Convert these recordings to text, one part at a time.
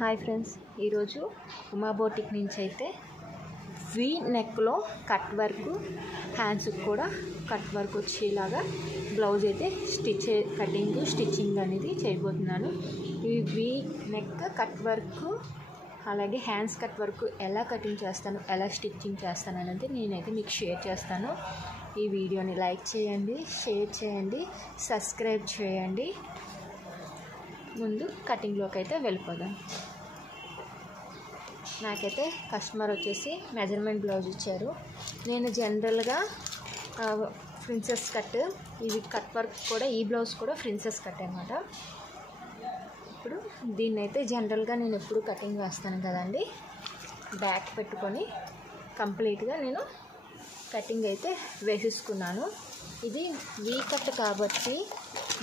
Hi friends, ఈరోజు Uma boutique నుంచి అయితే వీ నెక్లో కట్ వర్క్, హ్యాండ్స్కి కూడా కట్ వర్క్ వచ్చేలాగా బ్లౌజ్ అయితే స్టిచ్చింగ్ అనేది చేయబోతున్నాను. ఈ వీ నెక్ కట్ వర్క్ అలాగే హ్యాండ్స్ కట్ వర్క్ ఎలా కటింగ్ చేస్తాను, ఎలా స్టిచ్చింగ్ చేస్తాను అనేది నేనైతే మీకు షేర్ చేస్తాను. ఈ వీడియోని లైక్ చేయండి, షేర్ చేయండి, సబ్స్క్రైబ్ చేయండి. ముందు కటింగ్లోకి అయితే వెళ్ళిపోదాం. నాకైతే కస్టమర్ వచ్చేసి మెజర్మెంట్ బ్లౌజ్ ఇచ్చారు. నేను జనరల్గా ప్రిన్సెస్ కట్, ఇది కట్ వర్క్ కూడా, ఈ బ్లౌజ్ కూడా ప్రిన్సెస్ కట్ అన్నమాట. ఇప్పుడు దీన్ని అయితే జనరల్గా నేను ఎప్పుడు కటింగ్ వేస్తాను కదండి, బ్యాక్ పెట్టుకొని కంప్లీట్గా నేను కటింగ్ అయితే వేసేసుకున్నాను. ఇది వీ కట్ కాబట్టి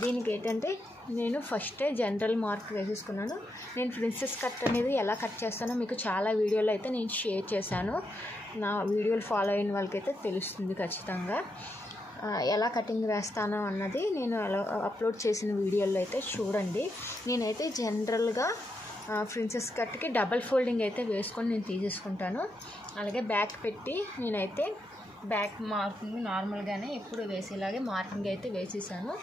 దీనికి ఏంటంటే నేను ఫస్టే జనరల్ మార్క్ వేసేసుకున్నాను. నేను ప్రిన్సెస్ కట్ అనేది ఎలా కట్ చేస్తానో మీకు చాలా వీడియోలు అయితే నేను షేర్ చేశాను. నా వీడియోలు ఫాలో అయిన వాళ్ళకైతే తెలుస్తుంది ఖచ్చితంగా. ఎలా కటింగ్ వేస్తానో అన్నది నేను అప్లోడ్ చేసిన వీడియోలో అయితే చూడండి. నేనైతే జనరల్గా ప్రిన్సెస్ కట్కి డబల్ ఫోల్డింగ్ అయితే వేసుకొని నేను తీసేసుకుంటాను. అలాగే బ్యాక్ పెట్టి నేనైతే బ్యాక్ మార్కింగ్ నార్మల్గానే ఎప్పుడు వేసేలాగే మార్కింగ్ అయితే వేసేసాను.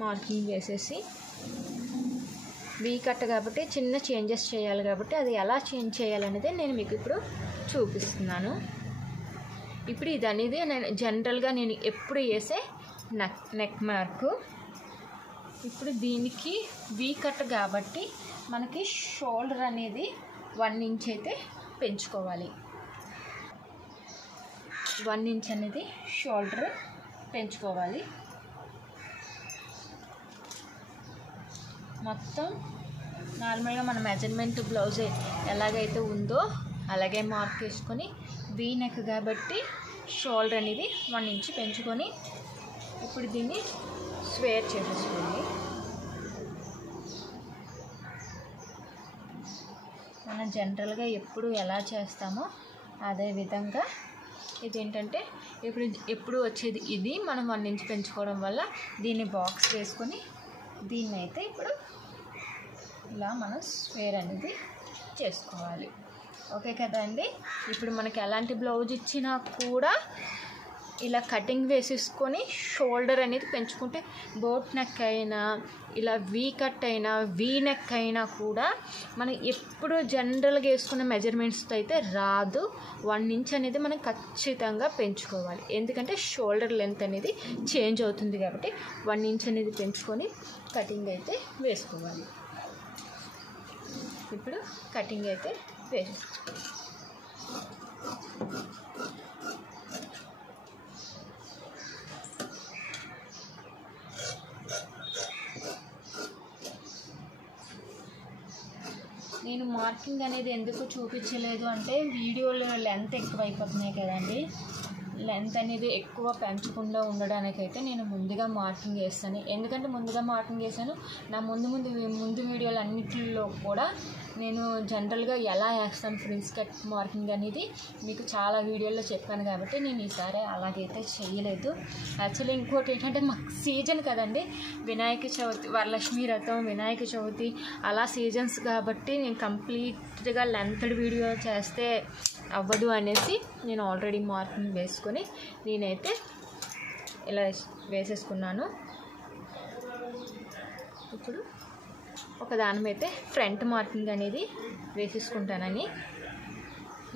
మార్కింగ్ వేసేసి వీ కట్ కాబట్టి చిన్న చేంజెస్ చేయాలి కాబట్టి అది ఎలా చేంజ్ చేయాలనేది నేను మీకు ఇప్పుడు చూపిస్తున్నాను. ఇప్పుడు ఇది అనేది నేను జనరల్గా నేను ఎప్పుడు వేసే నెక్ మార్కు. ఇప్పుడు దీనికి వీ కట్ కాబట్టి మనకి షోల్డర్ అనేది 1 ఇంచ్ అయితే పెంచుకోవాలి. 1 ఇంచ్ అనేది షోల్డర్ పెంచుకోవాలి. మొత్తం నార్మల్గా మన మెజర్మెంట్ బ్లౌజ్ ఎలాగైతే ఉందో అలాగే మార్క్ వేసుకొని వీ నెక్ కాబట్టి షోల్డర్ అనేది 1 ఇంచ్ పెంచుకొని ఇప్పుడు దీన్ని స్క్వేర్ చేసేసుకోండి. మనం జనరల్గా ఎప్పుడు ఎలా చేస్తామో అదే విధంగా ఇదేంటంటే ఎప్పుడు వచ్చేది ఇది. మనం 1 ఇంచ్ పెంచుకోవడం వల్ల దీన్ని బాక్స్ వేసుకొని దీన్ని అయితే ఇప్పుడు ఇలా మనం స్క్వేర్ అనేది చేసుకోవాలి. ఓకే కదండి. ఇప్పుడు మనకి ఎలాంటి బ్లౌజ్ ఇచ్చినా కూడా ఇలా కటింగ్ వేసేసుకొని షోల్డర్ అనేది పెంచుకుంటే బోట్ నెక్ అయినా ఇలా వీ కట్ అయినా వీ నెక్ అయినా కూడా మనం ఎప్పుడు జనరల్గా వేసుకున్న మెజర్మెంట్స్తో అయితే రాదు. 1 ఇంచ్ అనేది మనం ఖచ్చితంగా పెంచుకోవాలి. ఎందుకంటే షోల్డర్ లెంత్ అనేది చేంజ్ అవుతుంది కాబట్టి 1 ఇంచ్ అనేది పెంచుకొని కటింగ్ అయితే వేసుకోవాలి. ఇప్పుడు కటింగ్ అయితే వేసుకోవాలి. నేను మార్కింగ్ అనేది ఎందుకు చూపించలేదు అంటే వీడియోలో లెంత్ ఎక్కువ అయిపోతున్నాయి కదండి. లెంత్ అనేది ఎక్కువ పెంచకుండా ఉండడానికైతే నేను ముందుగా మార్కింగ్ వేస్తాను. ఎందుకంటే ముందుగా మార్కింగ్ వేసాను నా ముందు వీడియోలు అన్నిటిలో కూడా నేను జనరల్గా ఎలా వేస్తాను ప్రిన్స్ కట్ మార్కింగ్ అనేది మీకు చాలా వీడియోల్లో చెప్పాను కాబట్టి నేను ఈసారి అలాగైతే చేయలేదు. యాక్చువల్లీ ఇంకోటి ఏంటంటే మాకు సీజన్ కదండి, వినాయక చవితి, వరలక్ష్మి వ్రతం, వినాయక చవితి అలా సీజన్స్ కాబట్టి నేను కంప్లీట్గా లెంత్డ్ వీడియో చేస్తే అవ్వదు అనేసి నేను ఆల్రెడీ మార్కింగ్ వేసుకొని నేనైతే ఇలా వేసేసుకున్నాను. ఇప్పుడు ఒక దాని మీద ఫ్రంట్ మార్కింగ్ అనేది వేసేసుకుంటానని.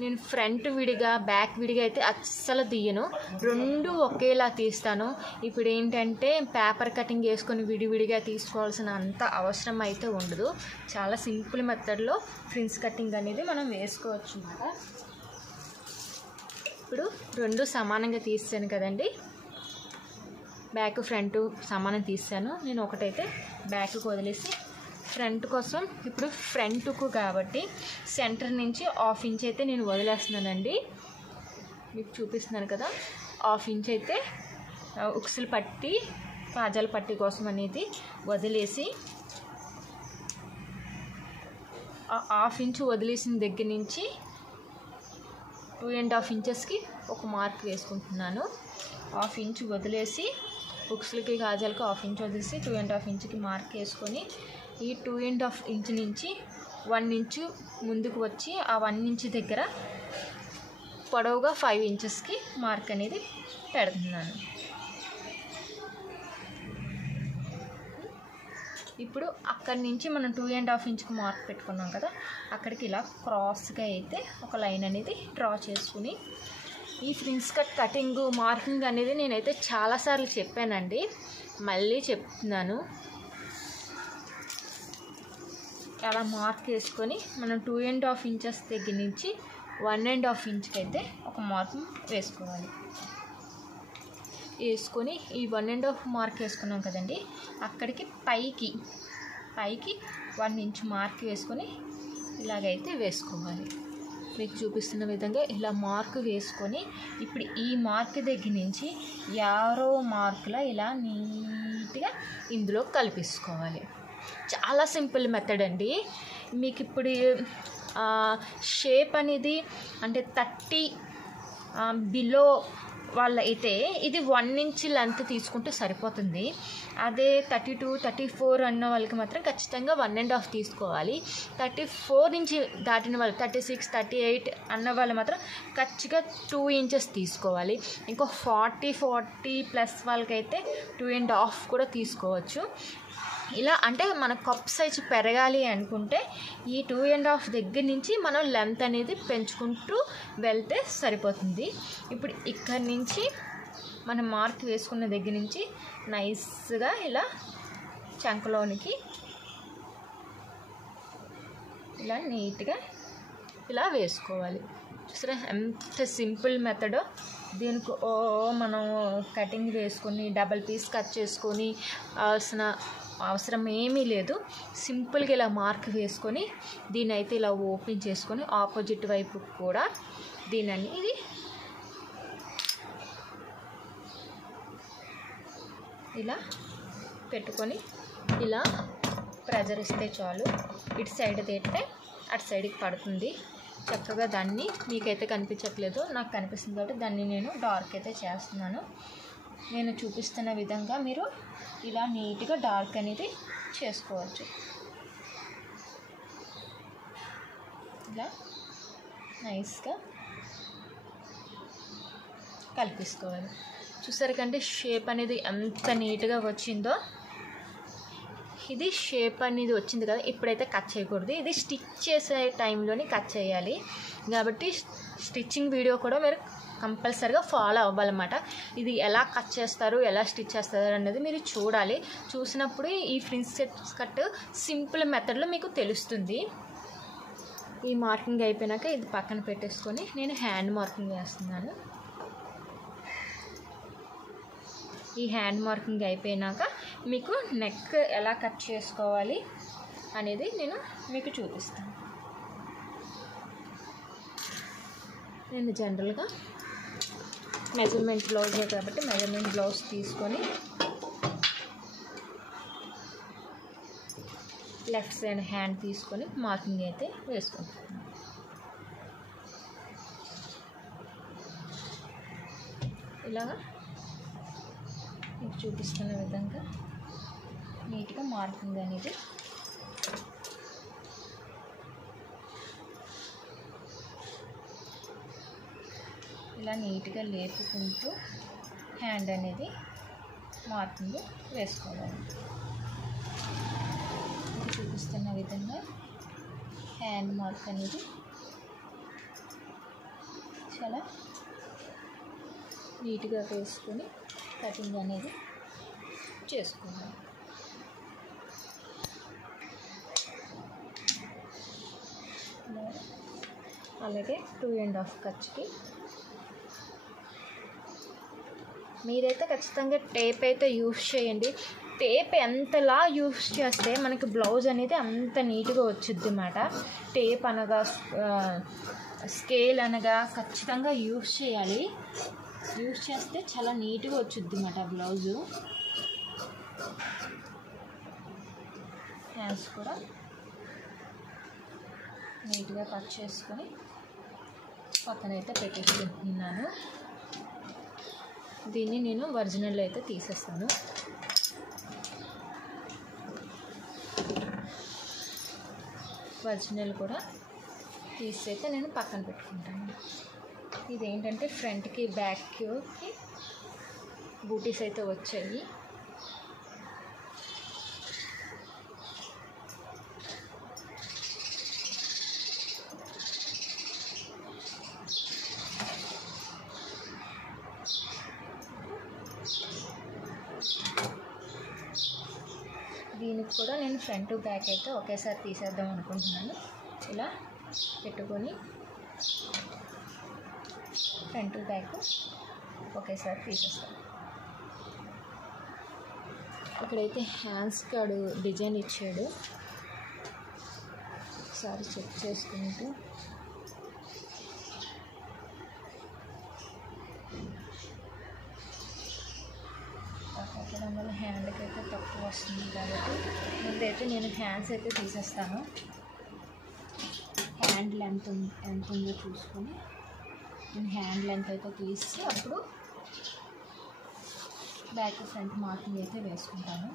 నేను ఫ్రంట్ విడిగా బ్యాక్ విడిగా అయితే అస్సలు తీయను, 2 ఒకేలా తీస్తాను. ఇప్పుడు ఏంటంటే పేపర్ కటింగ్ వేసుకొని విడివిడిగా తీసుకోవాల్సిన అంత అవసరం అయితే ఉండదు. చాలా సింపుల్ మెథడ్లో ప్రిన్స్ కటింగ్ అనేది మనం వేసుకోవచ్చు అన్నమాట. ఇప్పుడు 2 సమానంగా తీసాను కదండి, బ్యాక్ ఫ్రంట్ సమానం తీసాను. నేను ఒకటైతే బ్యాక్కి వదిలేసి ఫ్రంట్ కోసం ఇప్పుడు ఫ్రంట్కు కాబట్టి సెంటర్ నుంచి 1/2 ఇంచ్ అయితే నేను వదిలేస్తున్నానండి. మీకు చూపిస్తున్నాను కదా, 1/2 ఇంచ్ అయితే ఉక్సులు పట్టి కాజాల పట్టి కోసం అనేది వదిలేసి 1/2 ఇంచ్ వదిలేసిన దగ్గర నుంచి 2.5 ఇంచెస్కి ఒక మార్క్ వేసుకుంటున్నాను. 1/2 ఇంచ్ వదిలేసి బుక్స్లకి కాజాలకి 1/2 ఇంచ్ వదిలేసి 2.5 ఇంచ్కి మార్క్ వేసుకొని ఈ 2.5 ఇంచ్ నుంచి 1 ఇంచు ముందుకు వచ్చి ఆ 1 ఇంచ్ దగ్గర పొడవుగా 5 ఇంచెస్కి మార్క్ అనేది పెడుతున్నాను. ఇప్పుడు అక్కడి నుంచి మనం 2.5 ఇంచ్కి మార్క్ పెట్టుకున్నాం కదా, అక్కడికి ఇలా క్రాస్గా అయితే ఒక లైన్ అనేది డ్రా చేసుకుని ఈ ఫ్రిన్స్ కటింగ్ మార్కింగ్ అనేది నేనైతే చాలాసార్లు చెప్పానండి, మళ్ళీ చెప్తున్నాను. అలా మార్క్ వేసుకొని మనం 2.5 ఇంచెస్ దగ్గర నుంచి 1.5 ఇంచ్కి అయితే ఒక మార్క్ వేసుకోవాలి. వేసుకొని ఈ 1.5 మార్క్ వేసుకున్నాం కదండి, అక్కడికి పైకి 1 ఇంచ్ మార్క్ వేసుకొని ఇలాగైతే వేసుకోవాలి. మీకు చూపిస్తున్న విధంగా ఇలా మార్క్ వేసుకొని ఇప్పుడు ఈ మార్క్ దగ్గర నుంచి యారో మార్కులా ఇలా నీట్గా ఇందులో కలిపేసుకోవాలి. చాలా సింపుల్ మెథడ్ అండి. మీకు ఇప్పుడు షేప్ అనేది అంటే 30 బిలో వాళ్ళైతే ఇది 1 ఇంచ్ లెంత్ తీసుకుంటే సరిపోతుంది. అదే 32, 34 అన్న వాళ్ళకి మాత్రం ఖచ్చితంగా 1.5 తీసుకోవాలి. 34 నుంచి దాటిన వాళ్ళు 36, 38 అన్న వాళ్ళు మాత్రం ఖచ్చితంగా 2 ఇంచెస్ తీసుకోవాలి. ఇంకో 40 ప్లస్ వాళ్ళకైతే 2.5 కూడా తీసుకోవచ్చు. ఇలా అంటే మన కప్ సైజు పెరగాలి అనుకుంటే ఈ 2.5 దగ్గర నుంచి మనం లెంత్ అనేది పెంచుకుంటూ వెళ్తే సరిపోతుంది. ఇప్పుడు ఇక్కడి నుంచి మనం మార్క్ వేసుకున్న దగ్గర నుంచి నైస్గా ఇలా చంకలోనికి ఇలా నీట్గా ఇలా వేసుకోవాలి. చూసారా ఎంత సింపుల్ మెథడో. దీనికి మనం కటింగ్ వేసుకొని డబల్ పీస్ కట్ చేసుకొని అవసరం ఏమీ లేదు. సింపుల్గా ఇలా మార్క్ వేసుకొని దీన్ని అయితే ఇలా ఓపెన్ చేసుకొని ఆపోజిట్ వైపు కూడా దీని అనేది ఇలా పెట్టుకొని ఇలా ప్రెజర్ ఇస్తే చాలు. ఇటు సైడ్ తీస్తే అటు సైడ్కి పడుతుంది. చక్కగా దాన్ని మీకైతే కనిపించట్లేదు, నాకు కనిపిస్తుంది కాబట్టి దాన్ని నేను డార్క్ అయితే చేస్తున్నాను. నేను చూపిస్తున్న విధంగా మీరు ఇలా నీట్గా డార్క్ అనేది చేసుకోవచ్చు. ఇలా నైస్గా కలిపేసుకోవాలి. చూసారు కంటే షేప్ అనేది ఎంత నీట్గా వచ్చిందో. ఇది షేప్ అనేది వచ్చింది కదా, ఇప్పుడైతే కట్ చేయకూడదు. ఇది స్టిచ్ చేసే టైంలోనే కట్ చేయాలి కాబట్టి స్టిచ్చింగ్ వీడియో కూడా మీరు కంపల్సరీగా ఫాలో అవ్వాలన్నమాట. ఇది ఎలా కట్ చేస్తారు, ఎలా స్టిచ్ చేస్తారు అనేది మీరు చూడాలి. చూసినప్పుడు ఈ ఫ్రిన్స్ కట్ సింపుల్ మెథడ్లో మీకు తెలుస్తుంది. ఈ మార్కింగ్ అయిపోయినాక ఇది పక్కన పెట్టేసుకొని నేను హ్యాండ్ మార్కింగ్ వేస్తున్నాను. ఈ హ్యాండ్ మార్కింగ్ అయిపోయినాక మీకు నెక్ ఎలా కట్ చేసుకోవాలి అనేది నేను మీకు చూపిస్తాను. నేను జనరల్గా మెజర్మెంట్ బ్లౌజే కాబట్టి మెజర్మెంట్ బ్లౌజ్ తీసుకొని లెఫ్ట్ సైడ్ హ్యాండ్ తీసుకొని మార్కింగ్ అయితే వేసుకుంటాను. ఇలాగా మీకు చూపిస్తున్న విధంగా నీట్గా మార్కింగ్ అనేది ఇలా నీట్గా లేపుకుంటూ హ్యాండ్ అనేది మార్కింగ్ వేసుకోవాలి. చూపిస్తున్న విధంగా హ్యాండ్ మార్క్ అనేది చాలా నీట్గా వేసుకొని కటింగ్ అనేది చేసుకోవాలి. అలాగే 2.5 ఖర్చుకి మీరైతే ఖచ్చితంగా టేప్ అయితే యూస్ చేయండి. టేప్ ఎంతలా యూస్ చేస్తే మనకి బ్లౌజ్ అనేది అంత నీట్గా వచ్చిద్ది అన్నమాట. టేప్ అనగా స్కేల్ అనగా ఖచ్చితంగా యూస్ చేయాలి. యూస్ చేస్తే చాలా నీట్గా వచ్చిద్ది అన్నమాట బ్లౌజు. హ్యాండ్స్ కూడా నీట్గా కట్ చేసుకొని పక్కనైతే పెట్టేసుకుంటున్నాను. దీన్ని నేను ఒరిజినల్ అయితే తీసేస్తాను. ఒరిజినల్ కూడా తీసైతే నేను పక్కన పెట్టుకుంటాను. ఇదేంటంటే ఫ్రంట్కి బ్యాక్కి బూటీస్ అయితే వచ్చాయి. దీనికి కూడా నేను ఫ్రంట్ బ్యాక్ అయితే ఒకేసారి తీసేద్దాం అనుకుంటున్నాను. ఇలా పెట్టుకొని ఫ్రంట్ బ్యాక్ ఒకేసారి తీసేస్తాను. ఇక్కడైతే హ్యాండ్స్ కాడు డిజైన్ ఇచ్చాడు. ఒకసారి చెక్ చేసుకుంటూ పెట్టడం వల్ల హ్యాండ్కి అయితే తక్కువ వస్తుంది కాబట్టి ముందైతే నేను హ్యాండ్స్ అయితే తీసేస్తాను. హ్యాండ్ లెంత్ ఎంత ఉందో చూసుకొని నేను హ్యాండ్ లెంత్ అయితే తీసి అప్పుడు బ్యాక్ ఫ్రంట్ మార్కింగ్ అయితే వేసుకుంటాను.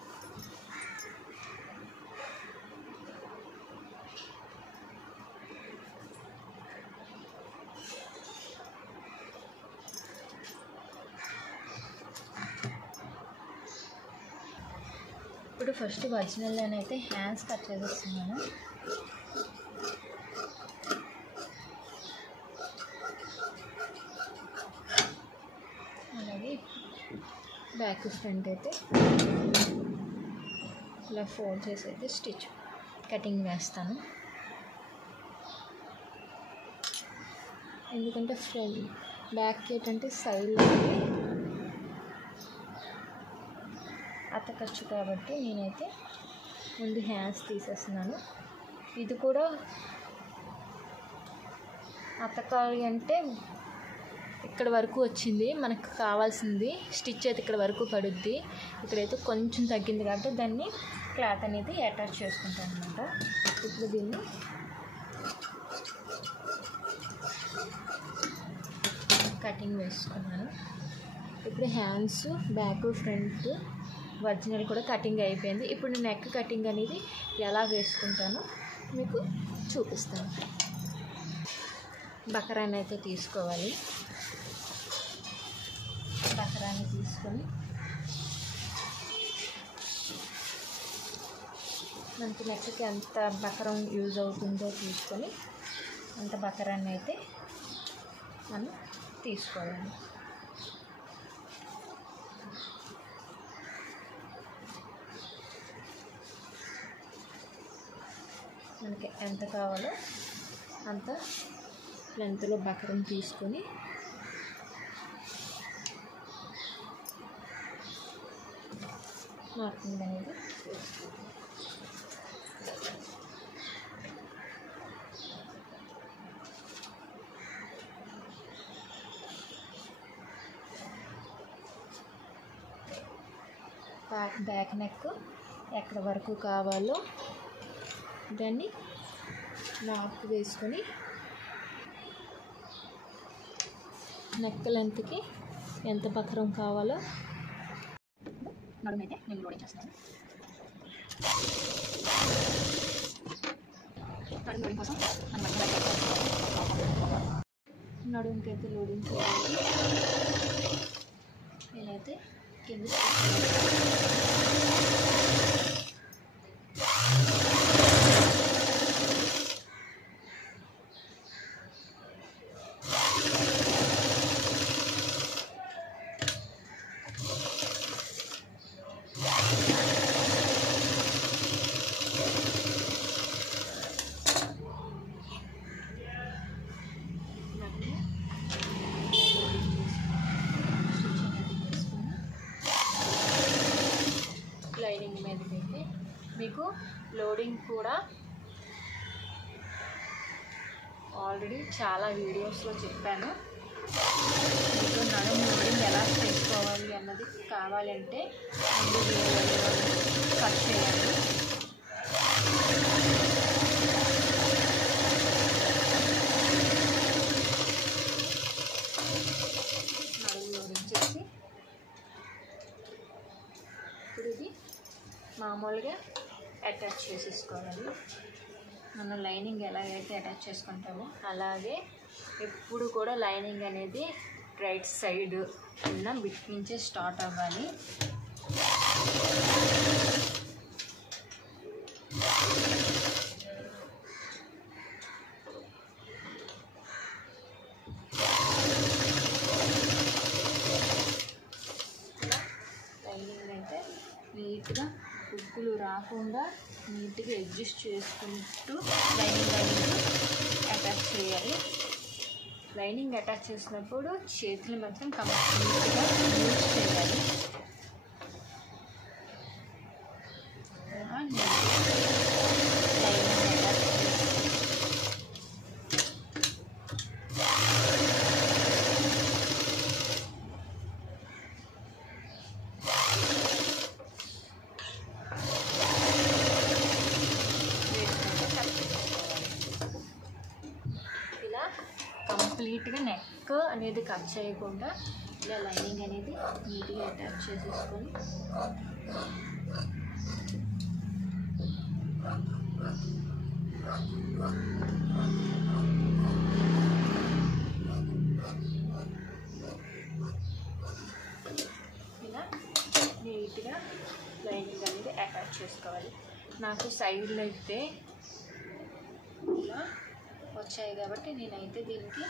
ఇప్పుడు ఫస్ట్ ఒరిజినల్లోనైతే హ్యాండ్స్ కట్ చేసేస్తున్నాను. అలాగే బ్యాక్ ఫ్రంట్ అయితే ఇలా ఫోల్డ్ చేసి అయితే స్టిచ్ కటింగ్ వేస్తాను. ఎందుకంటే ఫ్రంట్ బ్యాక్ ఏంటంటే సైడ్లో అతకచ్చు కాబట్టి నేనైతే ముందు హ్యాండ్స్ తీసేస్తున్నాను. ఇది కూడా అతకాలి అంటే ఇక్కడ వరకు వచ్చింది మనకు కావాల్సింది స్టిచ్ అయితే ఇక్కడ వరకు పడుద్ది. ఇక్కడైతే కొంచెం తగ్గింది కాబట్టి దాన్ని క్లాత్ అనేది అటాచ్ చేసుకుంటాను అన్నమాట. ఇప్పుడు దీన్ని కటింగ్ వేసుకున్నాను. ఇప్పుడు హ్యాండ్స్ బ్యాక్ ఫ్రంట్ ఒరిజినల్ కూడా కటింగ్ అయిపోయింది. ఇప్పుడు నేను నెక్ కటింగ్ అనేది ఎలా వేసుకుంటానో మీకు చూపిస్తాను. బకరాన్ని అయితే తీసుకోవాలి. బకరాన్ని తీసుకొని మనకి నెక్కి ఎంత బకరం యూజ్ అవుతుందో చూసుకొని అంత బకరాన్ని అయితే మనం తీసుకోవాలి. మనకి ఎంత కావాలో అంత లెంత్లో బకరం తీసుకొని మార్కింగ్ అనేది బ్యాక్ నెక్ ఎక్కడ వరకు కావాలో దాన్ని మార్క్ వేసుకొని నెక్ లెంత్కి ఎంత బకరం కావాలో నడుమైతే నేను లోడింగ్ చేస్తాను. లోడింగ్ కోసం నడుముకి అయితే లోడింగ్ చేయాలి. నేనైతే కింద లైనింగ్ మీదకైతే మీకు లోడింగ్ కూడా ఆల్రెడీ చాలా వీడియోస్లో చెప్పాను. మీకు నడుము లోడింగ్ ఎలా చేసుకోవాలి అన్నది కావాలంటే ముందు వీడియోలో కట్ చేయండి. నడుము లోడింగ్ చేసి చేసేసుకోవాలి. మనం లైనింగ్ ఎలాగైతే అటాచ్ చేసుకుంటామో అలాగే ఎప్పుడు కూడా లైనింగ్ అనేది రైట్ సైడ్ ఉన్న బిట్ నుంచే స్టార్ట్ అవ్వాలి. లైనింగ్ అయితే నీట్గా కుక్కులు రాకుండా నీట్గా అడ్జస్ట్ చేసుకుంటూ లైనింగ్ అటాచ్ చేయాలి. లైనింగ్ అటాచ్ చేసినప్పుడు చేతులు మాత్రం కంప్లీట్గా యూజ్ చేయాలి. కంప్లీట్గా నెక్ అనేది కట్ చేయకుండా ఇలా లైనింగ్ అనేది నీట్గా అటాచ్ చేసేసుకొని ఇలా నీట్గా లైనింగ్ అనేది అటాచ్ చేసుకోవాలి. నాకు సైడ్లో అయితే ఇలా వచ్చాయి కాబట్టి నేనైతే దీనికి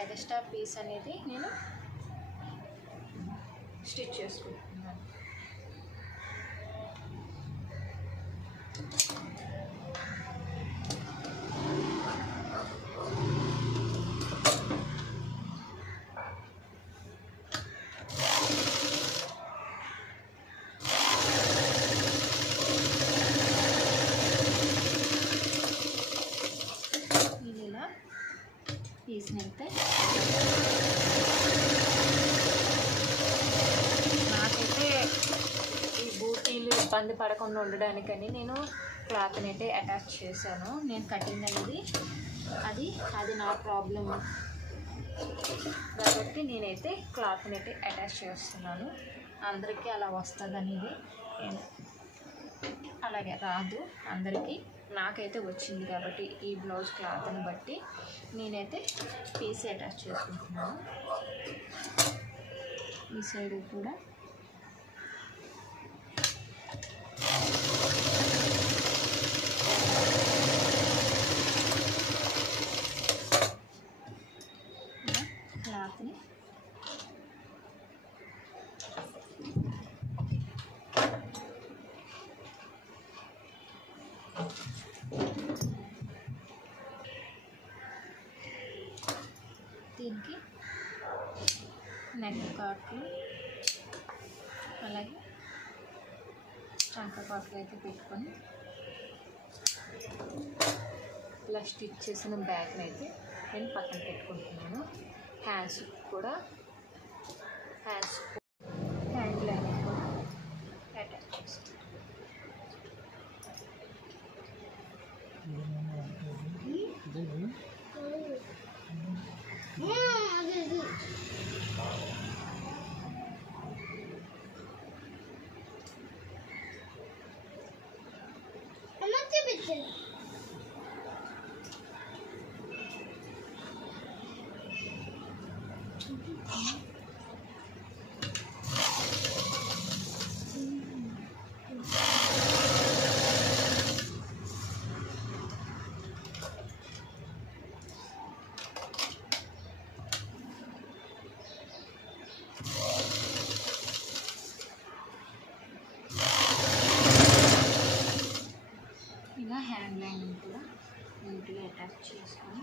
ఎక్స్ట్రా పీస్ అనేది నేను స్టిచ్ చేసుకుంటున్నాను. తీసినైతే నాకైతే ఈ బూటీలు ఇబ్బంది పడకుండా ఉండడానికని నేను క్లాత్ని అయితే అటాచ్ చేశాను. నేను కటింగ్ అనేది అది నా ప్రాబ్లం కాబట్టి నేనైతే క్లాత్ని అయితే అటాచ్ చేస్తున్నాను. అందరికీ అలా వస్తుంది అనేది అలాగే రాదు అందరికీ. నాకైతే వచ్చింది కాబట్టి ఈ బ్లౌజ్ క్లాత్ని బట్టి నేనైతే పీస్ అటాచ్ చేసుకుంటున్నాను. ఈ సైడ్ కూడా క్లాత్ని దీనికి నెక్ కాట్లు అలాగే చంక కాట్లు అయితే పెట్టుకొని ఇలా స్టిచ్ చేసిన బ్యాగ్ని అయితే నేను పక్కన పెట్టుకుంటున్నాను. హ్యాండ్స్ కూడా హ్యాండ్ లైనింగ్ కూడా అటాచ్ చేసుకుంటాను. ఇలా హ్యాండ్ లైనింగ్ కూడా నీట్గా అటాచ్ చేసుకొని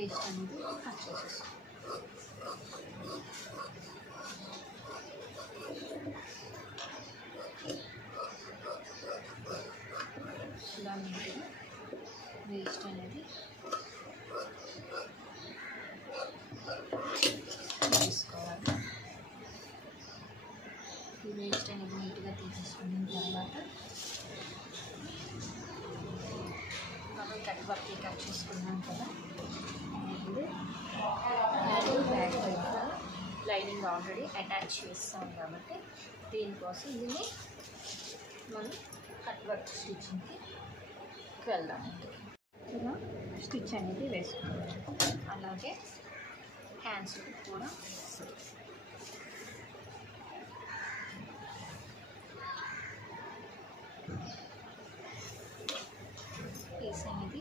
వేస్ట్ అనేది కట్ చేసేస్తాం. ఇలా నీట్గా వేస్ట్ అనేది తీసుకోవాలి. ఈ వేస్ట్ అనేది నీట్గా తీసేసుకున్న తర్వాత మనం కట్ వర్క్ కట్ చేసుకున్నాం కదా, ఇప్పుడు హ్యాండ్ బ్యాక్ వైపు లైనింగ్ ఆల్రెడీ అటాచ్ చేస్తాం కాబట్టి దీనికోసం దీన్ని మనం కట్ వర్క్ స్టిచ్చింగ్కి వెళ్దాం. ఇలా స్టిచ్ అనేది వేసుకోవాలి. అలాగే హ్యాండ్స్ కూడా పీస్ అనేది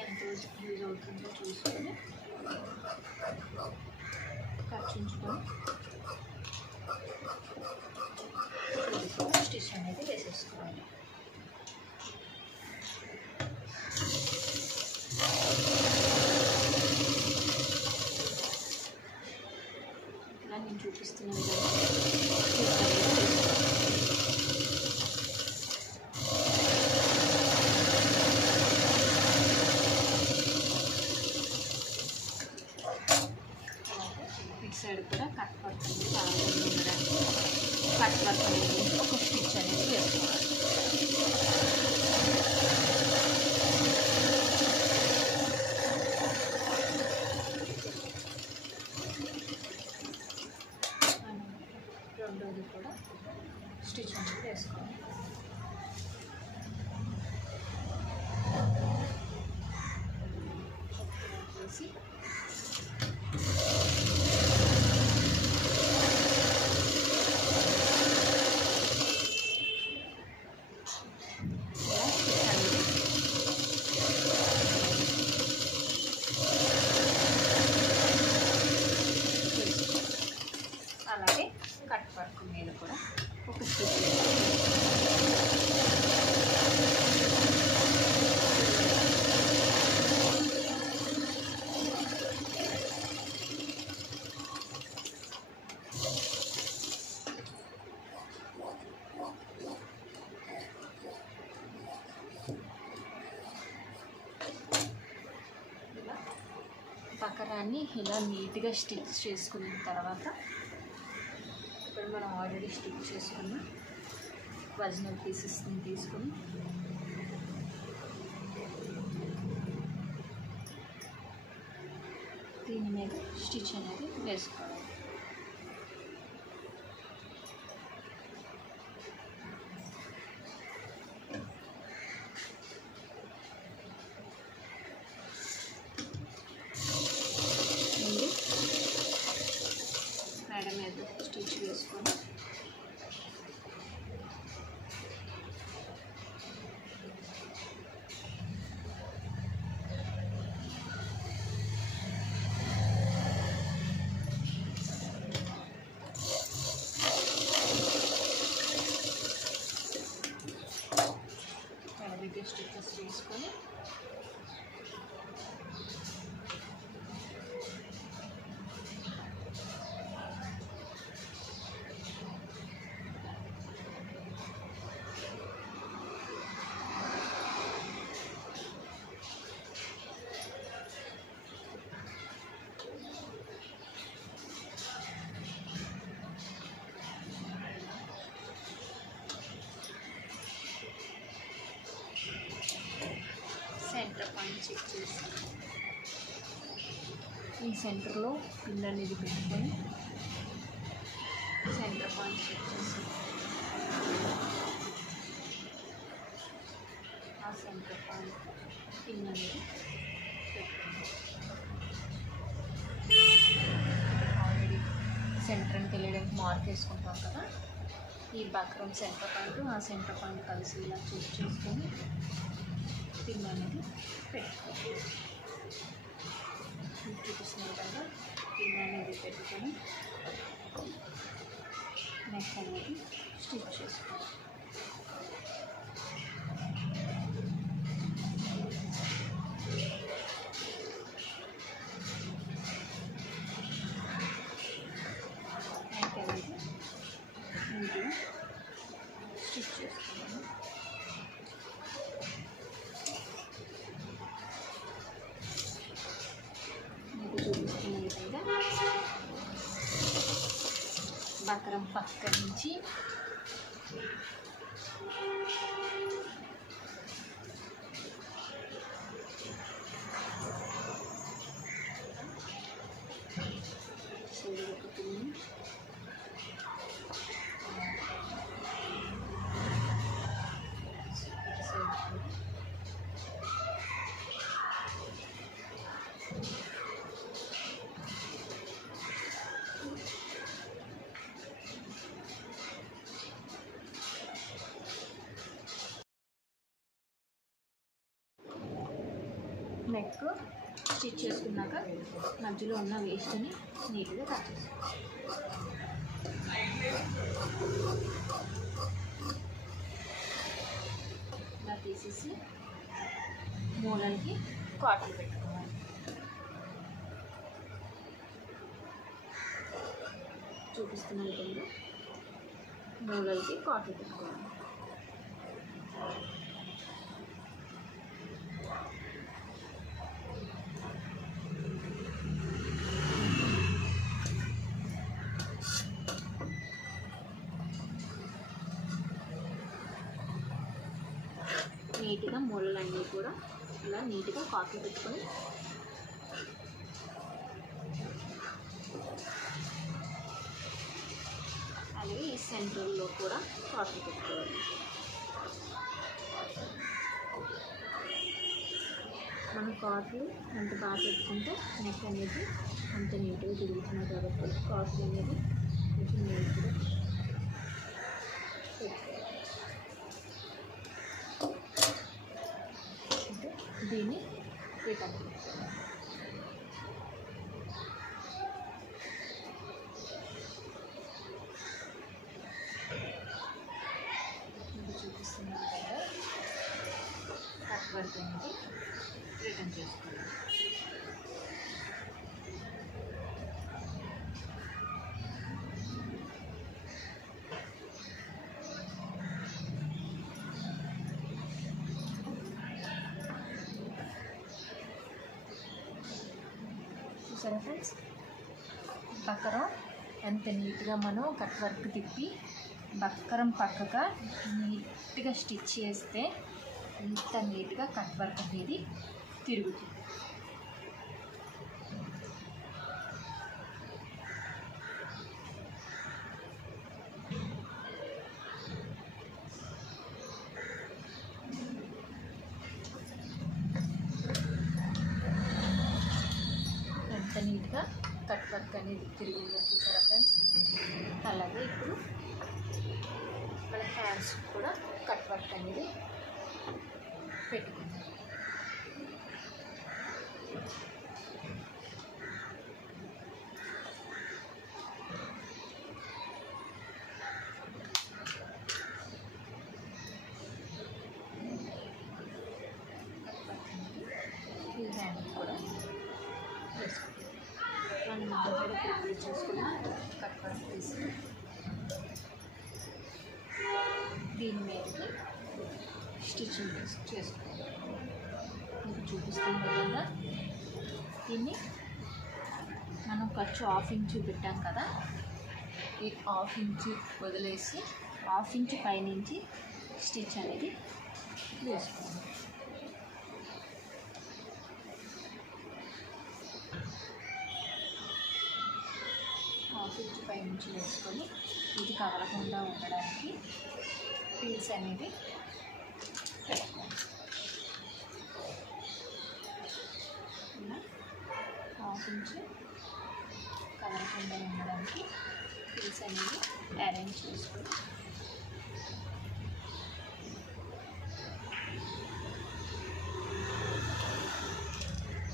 ఎంత యూజ్ అవుతుందో చూసుకొని కట్టించుకొని స్టిచ్ అనేది వేసేసుకోవాలి. ఇలా నేను చూపిస్తున్న విధంగా ఇటు సైడ్ కూడా కట్ వర్క్ అనేది కావాలి ఉండడానికి కట్ వర్క్ అనేది ఒక స్టిచ్ అనేది వేసుకోవాలి. రెండోది కూడా స్టిచ్ అనేది వేసుకోవాలి. వేసి అలాగే కట్ వర్క్ మీద కూడా ఒక స్టిచ్ ఇలా పక్కరాన్ని ఇలా నీట్గా స్టిచ్ చేసుకున్న తర్వాత ఇప్పుడు మనం ఆల్రెడీ స్టిచ్ చేసుకున్న ఒరిజినల్ పీసెస్ని తీసుకుని దీని మీద స్టిచ్ అనేది వేసుకోవాలి. ముందు మేడ మీద స్టిచ్ వేసుకొని దగ్గర స్టిచెస్ చేసుకొని సెంటర్ పాయింట్ చెక్ చేసి ఈ సెంటర్లో పిన్ అనేది పెట్టుకొని సెంటర్ పాయింట్ చెక్ చేసి ఆ సెంటర్ పాయింట్ పిన్ అనేది పెట్టుకోండి. ఆల్రెడీ సెంటర్కి వెళ్ళడానికి మార్క్ వేసుకుంటాం కదా, ఈ బక్రం సెంటర్ పాయింట్ ఆ సెంటర్ పాయింట్ కలిసి ఇలా చెక్ చేసుకొని పిన్ అనేది పెట్టుకోవాలి. చూపిస్తున్న విధంగా పిన్ అనేది పెట్టుకొని నెక్ అనేది స్టిచ్ చేసుకోవాలి. నెక్ అనేది నీట్గా స్టిచ్ చేసుకోవాలి. మీకు చూపిస్తున్న విధంగా బక్రం పక్క నుంచి నెక్ స్టిచ్ చేసుకున్నాక మధ్యలో ఉన్న వేస్ట్ని నీట్గా కట్ చేసుకోవాలి. ఇలా తీసేసి మూలలకి కాట్లు పెట్టుకోవాలి. చూపిస్తున్న విధంగా మూలలకి కాట్లు పెట్టుకోవాలి. నీట్గా మూలలన్నీ కూడా ఇలా నీట్గా కాట్లు పెట్టుకొని అలాగే ఈ సెంటర్లో కూడా కాట్లు పెట్టుకోవాలి. మన కాట్లు ఎంత బాగా పెట్టుకుంటే నెక్ అనేది అంత నీట్గా తిరుగుతున్నాయి కాబట్టి కాట్లు అనేది కొంచెం నీట్గా దీన్ని రిటర్న్ చేసుకోవాలి. ఇది చూపిస్తున్న విధంగా కట్ వర్క్ అనేది రిటర్న్ చేసుకోవాలి. చూసారా ఫ్రెండ్స్, బక్కరం ఎంత నీట్గా మనం కట్ వర్క్ తిప్పి బక్కరం పక్కగా నీట్గా స్టిచ్ చేస్తే ఎంత నీట్గా కట్ వర్క్ అనేది తిరుగుతుంది. ఎంత నీట్గా కట్ వర్క్ అనేది తిరిగిందో చూసారా ఫ్రెండ్స్. అలాగే ఇప్పుడు మన హ్యాండ్స్ కూడా కట్ వర్క్ అనేది పెట్టుకుందాం. ఈ హ్యాండ్ కూడా వేసుకుంటాం. మనం ముందు కూడా ప్రిపేర్ చేసుకుని కట్ వర్క్ తీసి దీని మీదకి స్టిచ్చింగ్ చేసుకోవాలి. మీకు చూపిస్తున్న విధంగా దీన్ని మనం ఖర్చు 1/2 ఇంచు పెట్టాం కదా, ఈ 1/2 ఇంచు వదిలేసి 1/2 ఇంచు పైనుంచి స్టిచ్ అనేది వేసుకోవాలి. పైనుంచి వేసుకొని ఇది కదలకుండా ఉండడానికి పీల్స్ అనేది పెట్టుకోవాలి. ఇలా 1/2 ఇంచు కదలకుండా ఉండడానికి పీల్స్ అనేది అరేంజ్ చేసుకొని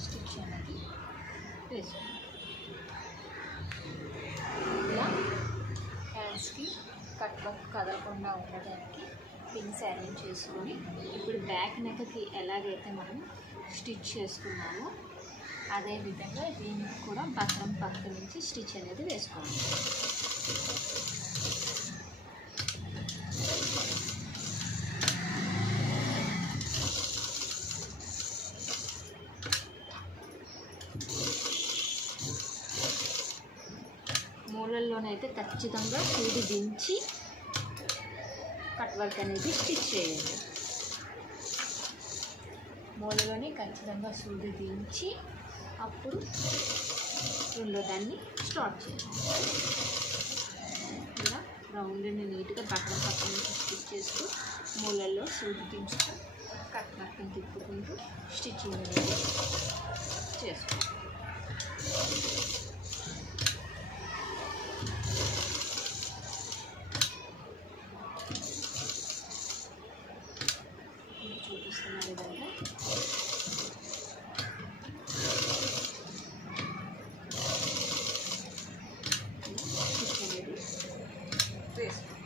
స్టిచ్ అనేది వేసుకోవాలి. ఇలా హ్యాండ్స్కి కట్ వర్క్ కదలకుండా ఉండడానికి పిన్స్ అరేంజ్ చేసుకొని ఇప్పుడు బ్యాక్ నెక్కి ఎలాగైతే మనం స్టిచ్ చేసుకున్నామో అదేవిధంగా దీనికి కూడా బటన్ పక్క నుంచి స్టిచ్ అనేది వేసుకోవాలి. మూలల్లోనైతే ఖచ్చితంగా సూది దించి కట్ వర్క్ అనేది స్టిచ్ చేయండి. మూలలోనే ఖచ్చితంగా సూది దించి అప్పుడు రెండో దాన్ని స్టార్ట్ చేయండి. ఇలా రౌండ్ని నీట్గా బటన్ పక్కన నుంచి స్టిచ్ చేస్తూ మూలల్లో సూది దించుతూ కట్ వర్క్ని తిప్పుకుంటూ స్టిచ్చింగ్ అనేది చేసుకోండి. చూపిస్తున్న విధంగా స్టిచ్ అనేది వేసుకోండి.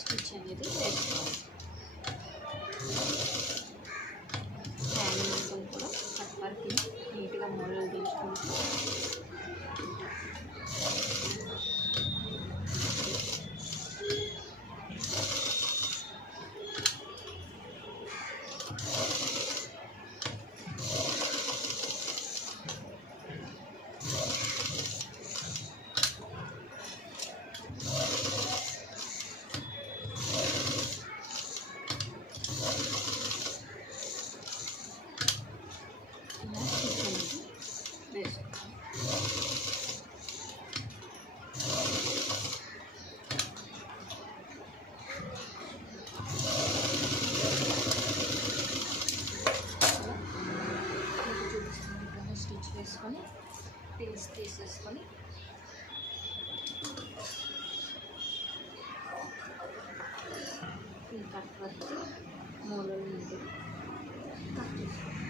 స్టిచ్ అనేది వేసుకోవాలి. హ్యాండ్ మొత్తం కూడా కట్ వర్క్ నీట్గా మూలలు దించుకుంటూ స్టిచ్ వేసుకొని పిన్స్ తీసేసుకొని ఈ కట్ వర్క్ మూలలు నుండి కట్ చేసుకోండి.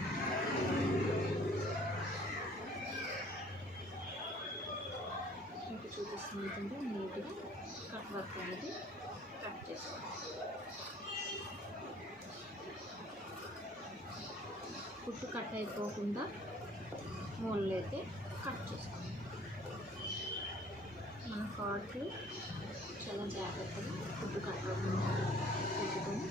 మీకు చూపిస్తుంటే నీట్గా కట్ వర్క్ అనేది కట్ చేసుకోండి. కుట్టు కట్ అయిపోకుండా మూలలు అయితే కట్ చేసుకోండి. మన కార్డ్కి చాలా జాగ్రత్తగా కుట్టు కట్ అవ్వకుండా పెట్టుకొని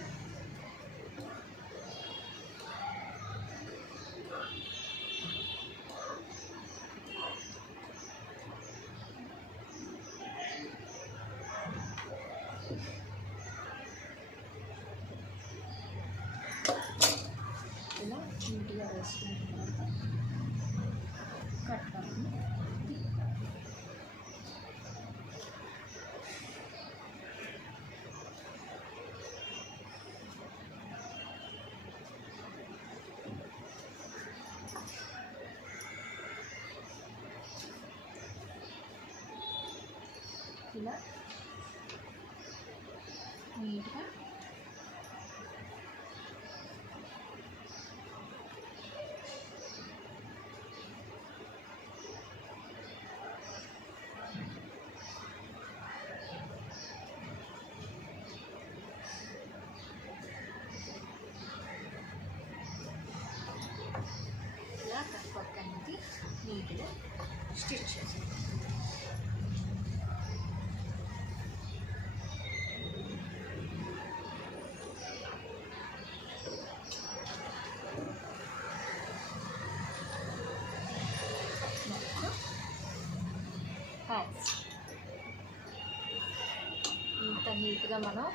ఇలా నీట్గా వేసుకున్న తర్వాత కట్ వర్క్ని ఇలా నీట్గా కట్ వర్క్ అనేది నీట్గా స్టిచ్ చేస్తాం. హ్యాండ్స్ ఇంత నీట్గా మనం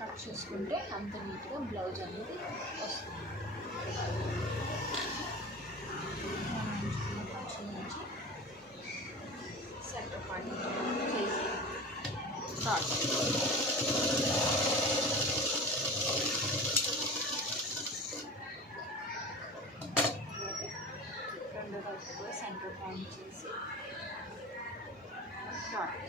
కట్ చేసుకుంటే అంత నీట్గా బ్లౌజ్ అనేది వస్తుంది. నుంచి సెంటర్ పార్ట్ చేసి స్టార్ట్ రెండో వైపు కూడా సెంటర్ పాయింట్ చేసి స్టార్ట్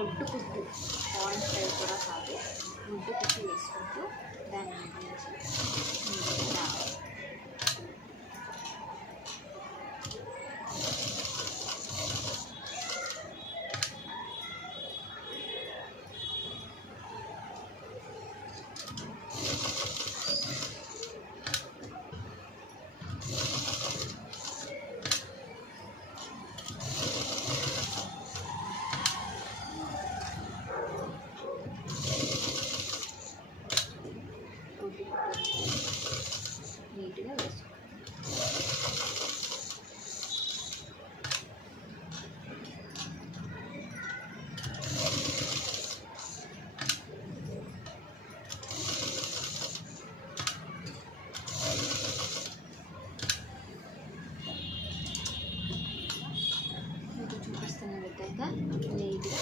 ఒడ్డు కుట్టు 0.5 కూడా కాదు, ఒడ్డు కుట్టు వేసుకుంటూ దాని నుంచి నీట్గా రావాలి. నీట్గా వేసుకోవాలి. మీకు చూపిస్తున్న విధంగా నీట్గా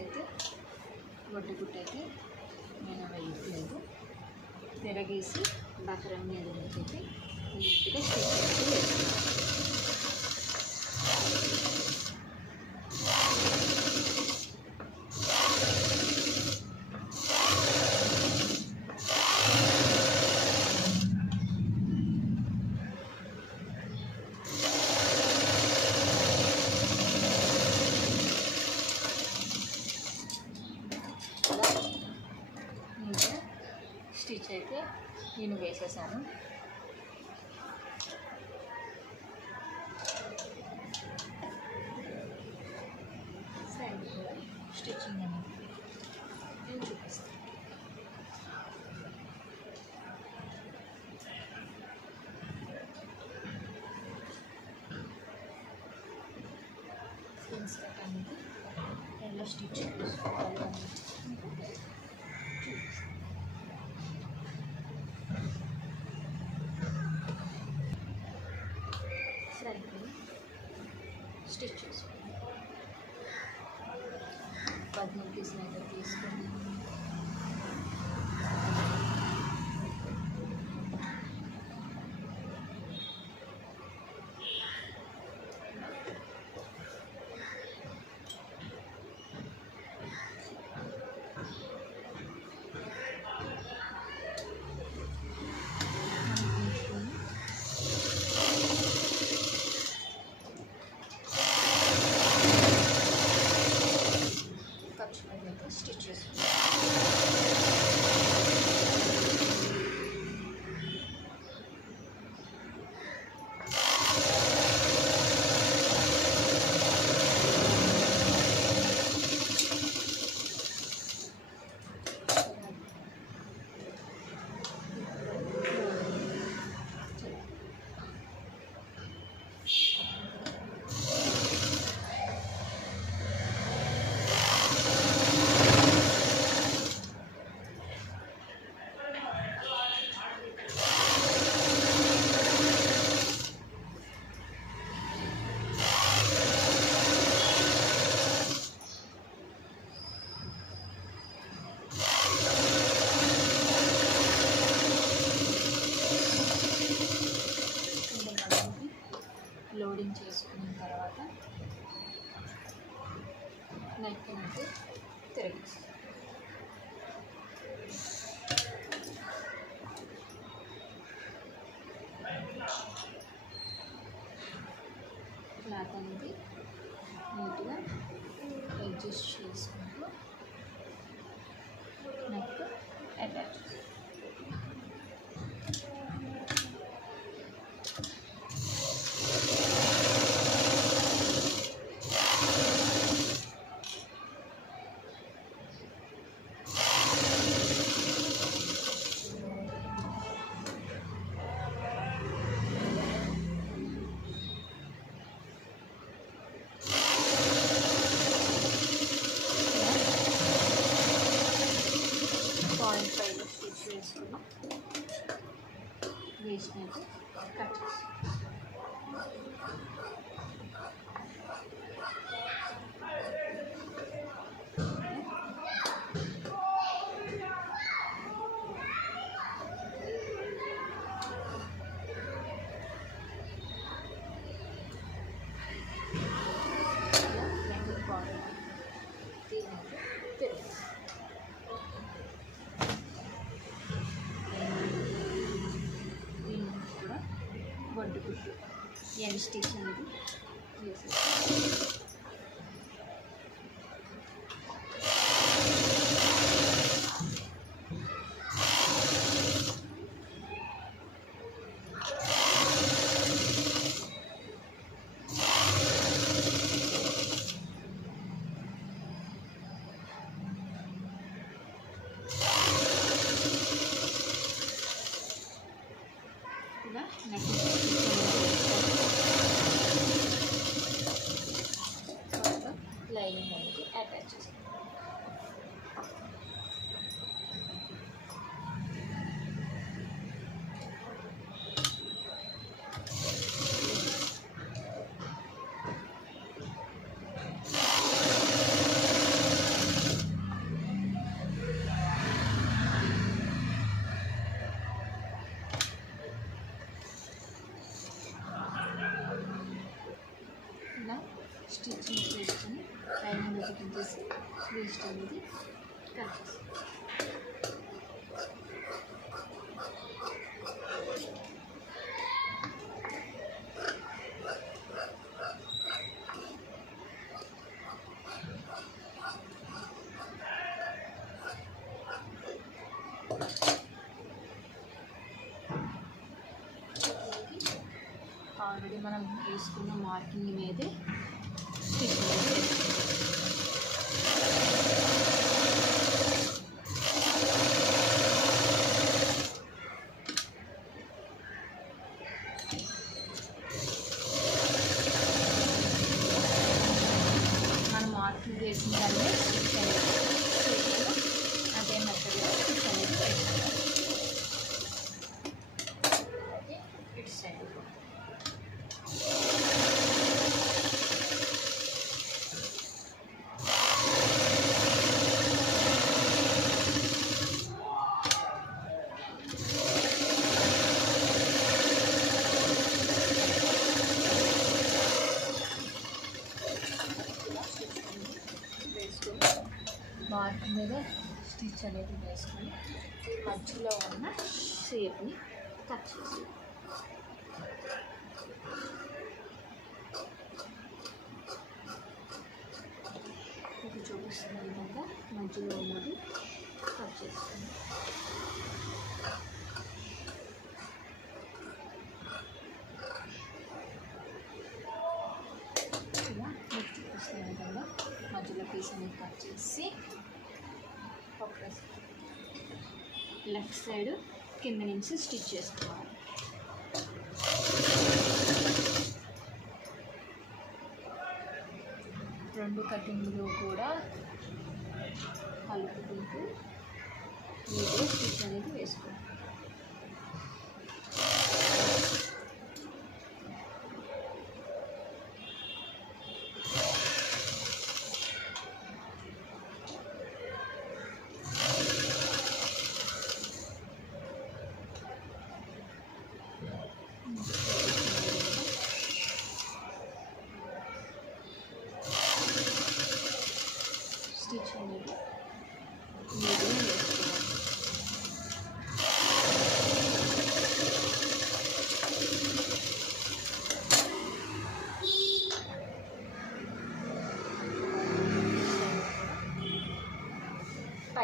అయితే ఒడ్డు గుట్టు అయితే నేను వేయట్లేదు, తిరగేసి బకరం మీద పెట్టి నీట్గా స్టిచ్ చేసి వేస్తున్నాను. స్టిచ్ అయితే నేను వేసేసాను. ఫ్రంట్ కూడా స్టిచ్చింగ్ అనేది నేను చూపిస్తాను. ఫ్రెండ్స్ కట్ అనేది ఎలా స్టిచ్ చేసుకోవాలి అనేది స్టిచ్ చేసుకోండి. 13 పీసులు అయితే తీసుకొని stitches. నెక్ అనేది తిరిగేస్తాం. క్లాత్ అనేది నీట్గా అడ్జస్ట్ చేసుకుంటూ నెక్ అటాచ్. పాయింట్ 5 స్టిచ్ వేసుకుని వేస్ట్ అయితే కట్ చేస్తాం. బొడ్డు కుట్టు ఎండ్ స్టిచ్ అనేది వేసేస్తాం. ఇలా నెక్ లైనింగ్ అనేది అటాచ్ చేస్తాం. ఇలా స్టిచ్చింగ్ చేసుకొని లైనింగ్ ఓపెన్ చేసి వేస్ట్ అనేది కట్ చేస్తాం. ఆల్రెడీ మనం వేసుకున్న మార్కింగ్ మీదే స్టిచ్ వేస్తాం. మనం మార్కింగ్ వేసిన దాన్ని స్టిచ్ అనేది అదే మెథడ్లో స్టిచ్ అనేది వేస్తాం. ఇటు సైడ్ మార్క్ మీద స్టిచ్ అనేది వేసుకొని మధ్యలో ఉన్న షేప్ని కట్ చేసి ఇది చూపిస్తున్న విధంగా మధ్యలో ఉన్నది కట్ చేస్తుంది. ఇలా మీకు చూపిస్తున్న విధంగా మధ్యలో పీస్ అనేది కట్ చేసి లెఫ్ట్ సైడ్ కింద నుంచి స్టిచ్ చేసుకోవాలి. రెండు కటింగ్లు కూడా కలుపుకుంటూ నీట్గా స్టిచ్ అనేది వేసుకోవాలి.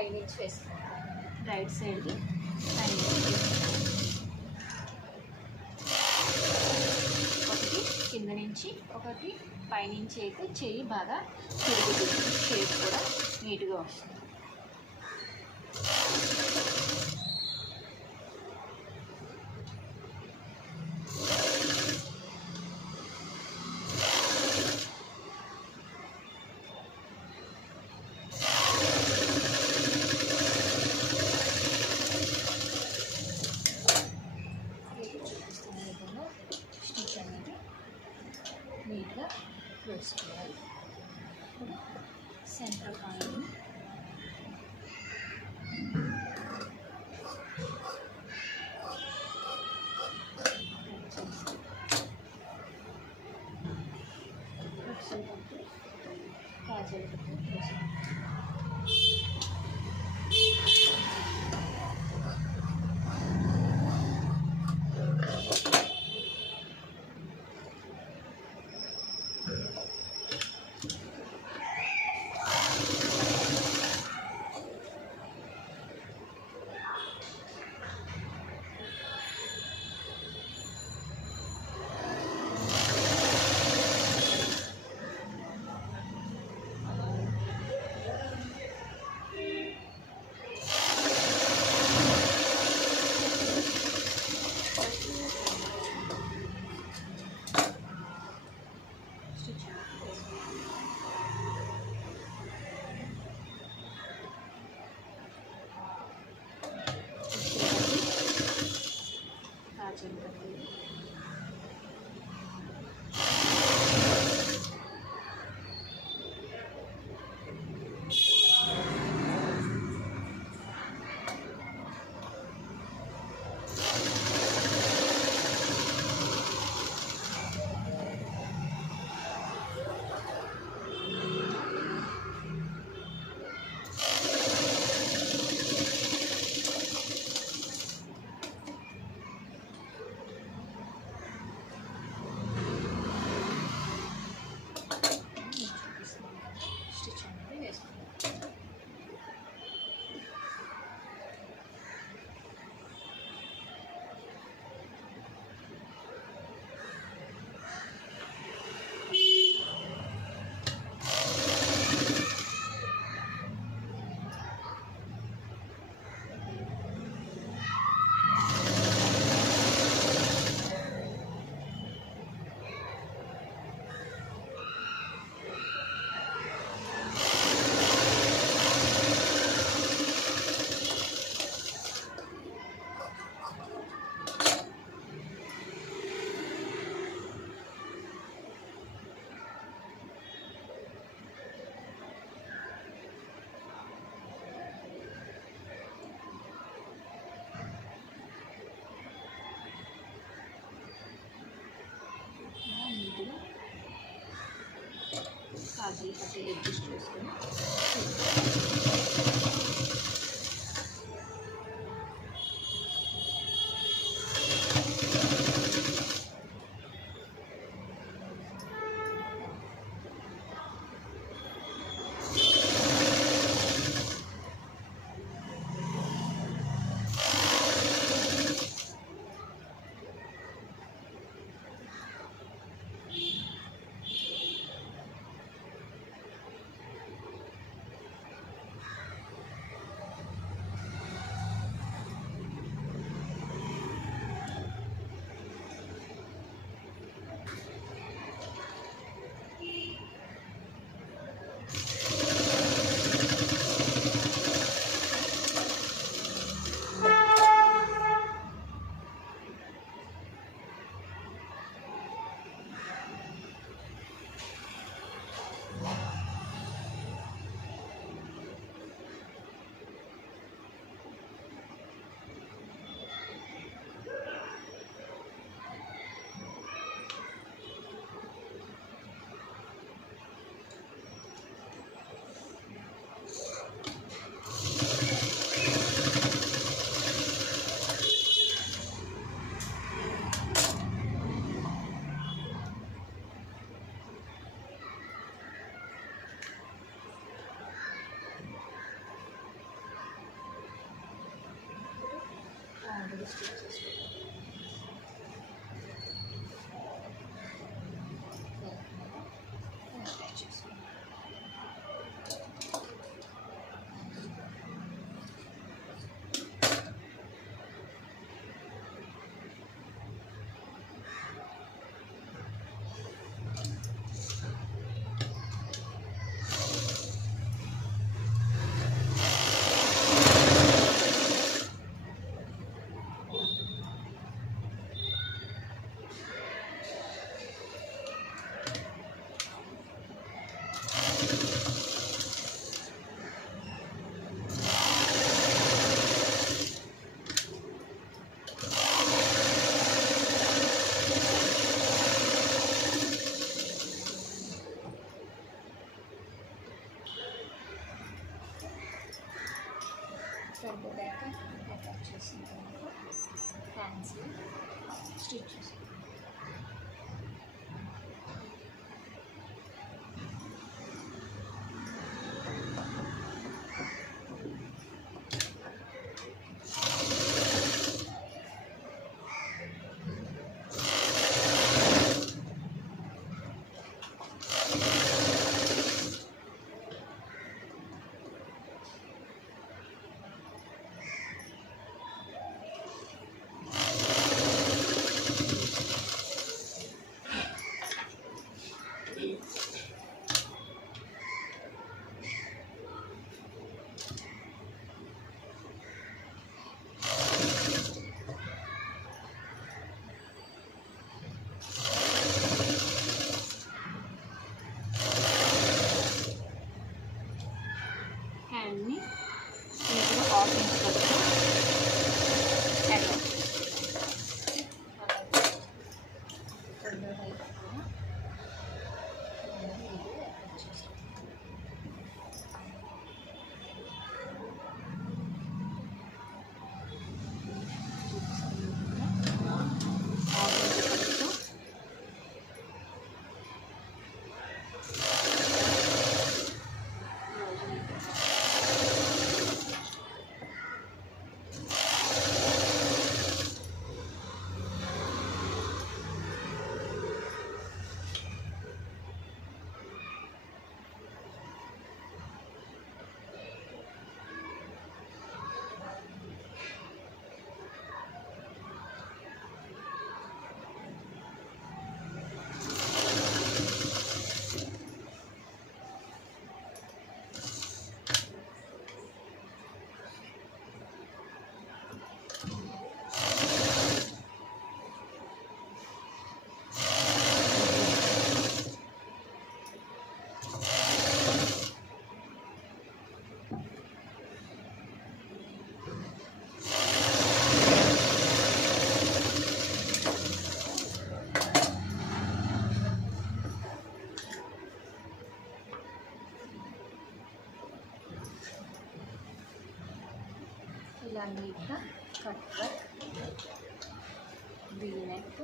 పైనుంచి వేసుకుంటాం. రైట్ సైడ్కి పైనుంచి ఒకటి కింద నుంచి ఒకటి పైనుంచి అయితే చెయ్యి బాగా తిరుగుతుంది, షేప్ కూడా నీట్గా వస్తుంది. స్టిచ్ అనేది నీట్గా వేసుకోవాలి. సెంటర్ పాయింట్ కాజల్ కాజల్ పట్టి అడ్జస్ట్ చేసుకొని ఫ్రంట్ బ్యాక్ అటాచ్ చేసిన తర్వాత హ్యాండ్స్ స్టిచ్ చేస్తాం. హ్యాండ్ని నీట్గా ఆఫ్ ఇంచ్ వరకు అటాచ్ ఇలా నీట్గా కట్ వర్క్ నెక్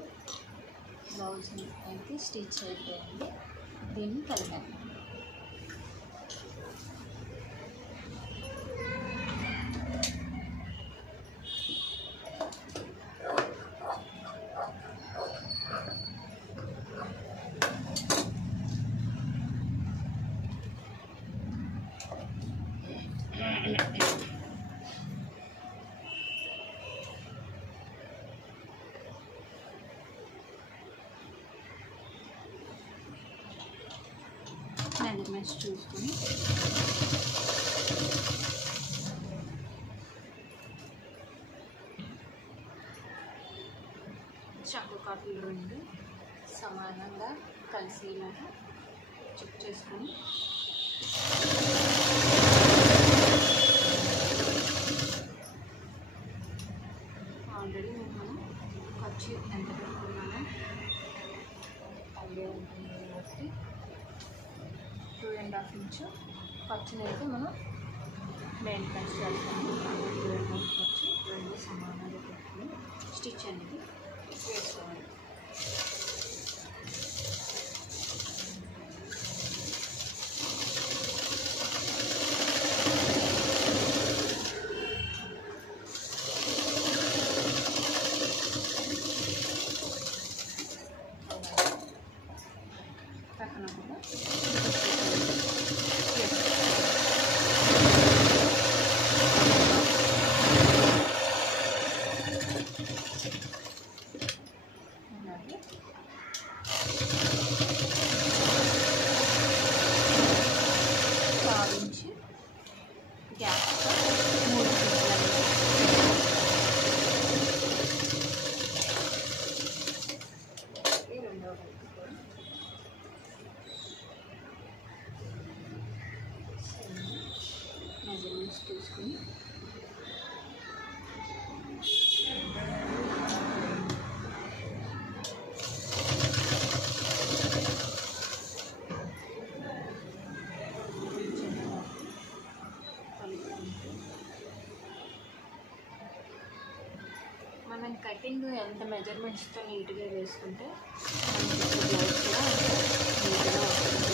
బ్లౌజ్ అయితే స్టిచ్ అయిపోయింది. దీన్ని కలిపాను. మెజర్మెంట్స్ చూసుకొని చంకు కాట్లు రెండు సమానంగా కలిసేలాగా చెక్ చేసుకొని ఆల్రెడీ మనం ఖర్చు ఎంత పెట్టుకున్నామో ఐడియా ఉంటుంది కాబట్టి 2.5 ఇంచు ఖర్చునైతే మనం మెయిన్ ఖర్చు వెళ్తాము. 2.5 ఖర్చు రెండు సమానంగా పెట్టుకుని స్టిచ్ అనేది వేసుకోవాలి. మెజర్మెంట్స్ తీసుకుని మనం కటింగ్ ఎంత మెజర్మెంట్స్తో నీట్గా వేసుకుంటే మనకి బ్లౌజ్ కూడా నీట్గా వస్తుంది.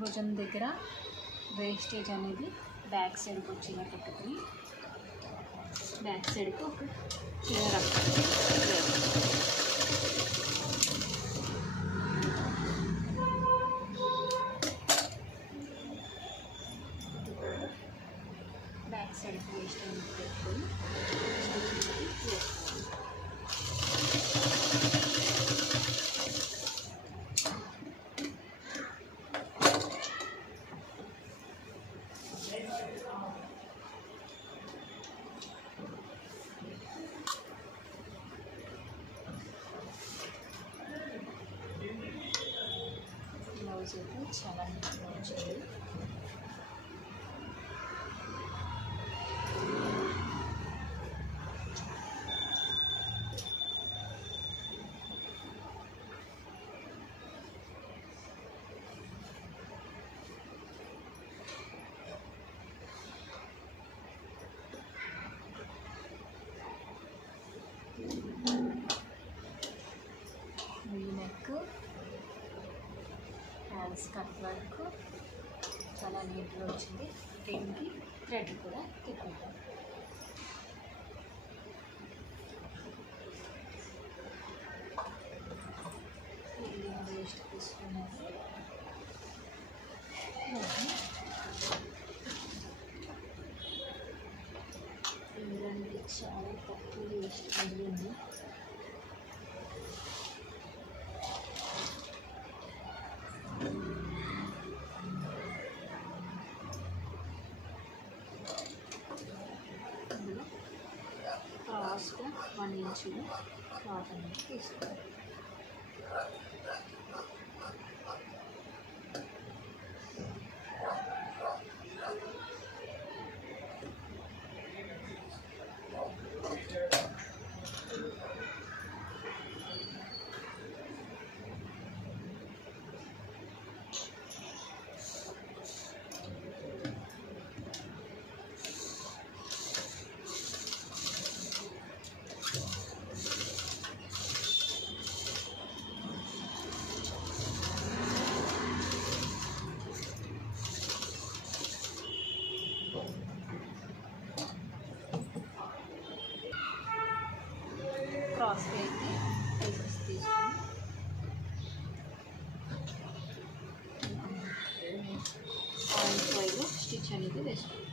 భుజం దగ్గర వేస్టేజ్ అనేది బ్యాక్ సైడ్కి వచ్చేలా పెట్టుకుని బ్యాక్ సైడ్కి ఒక చిన్న రఫ్ బ్యాక్ సైడ్కి వేస్టేజ్ పెట్టుకొని బ్లౌజ్ అయితే చాలా నీట్గా వచ్చింది. నెక్ హ్యాండ్స్ కట్ వర్క్ చాలా నీట్గా వచ్చింది. దీనికి థ్రెడ్ కూడా తిప్పుకుంటాం. వేస్ట్ తీసుకున్నాను. ఇలాంటి చాలా తక్కువ వేస్ట్ మిగిలింది. క్రాస్గా 1 ఇంచులు క్లాత్ అనేది తీసుకోవాలి. క్రాస్ అయితే పీసెస్ తీసుకొని 0.5 స్టిచ్ అనేది వేసుకోవాలి.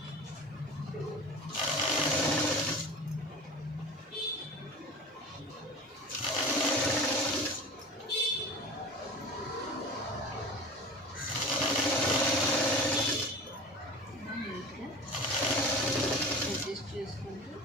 నీట్గా అడ్జస్ట్ చేసుకుంటూ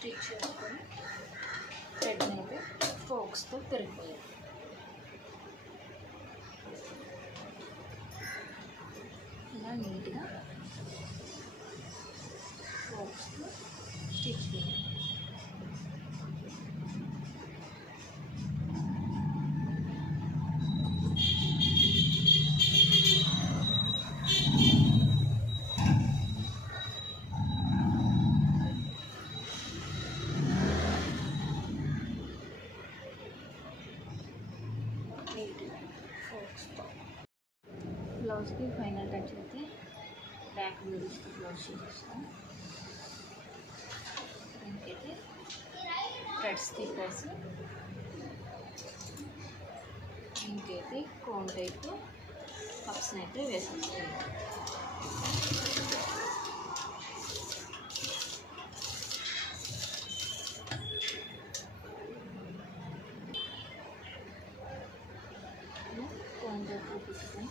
స్టిచ్ చేసుకొని థ్రెడ్ని అయితే ఫోక్స్తో తిరిగిపోయాలి. ఇలా నీట్గా ఫోక్స్తో స్టిచ్ చేయాలి. బ్లౌజ్కి ఫైనల్ టచ్ అయితే బ్యాక్ వేడిస్తూ బ్లౌజ్ చేస్తాం. దీనికైతే థ్రెడ్స్ తిప్పేసి దీనికైతే కోన్ టైప్ కప్స్ని అయితే వేసేస్తాం. కోన్ టైప్ పెట్టుకొని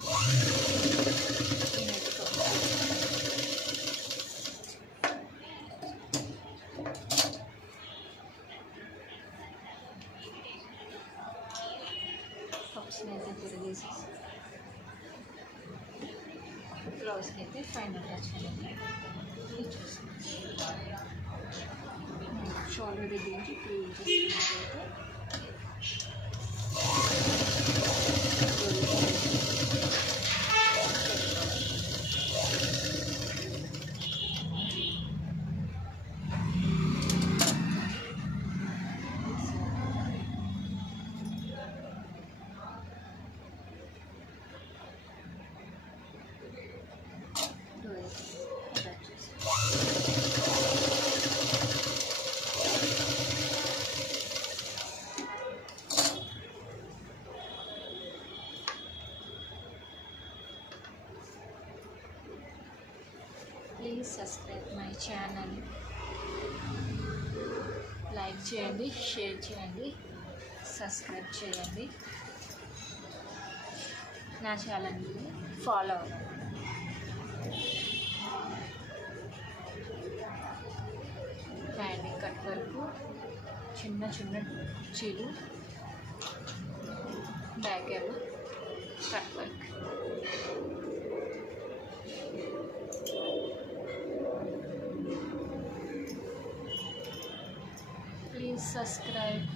కప్స్ని అయితే తిరిగేసి బ్లౌజ్కి అయితే ఫైనల్ టచ్ అనేది ఇచ్చేస్తాం. షోల్డర్ దగ్గర నుంచి 2 ఇంచెస్ అయితే please subscribe my channel. Like చేయండి, షేర్ చేయండి, సబ్స్క్రైబ్ చేయండి. నా ఛానల్ని ఫాలో అవ్వండి. హ్యాండింగ్ కట్ వరకు చిన్న చిన్న చీలు, బ్యాక్ ఏమో కట్ వర్క్. Please subscribe.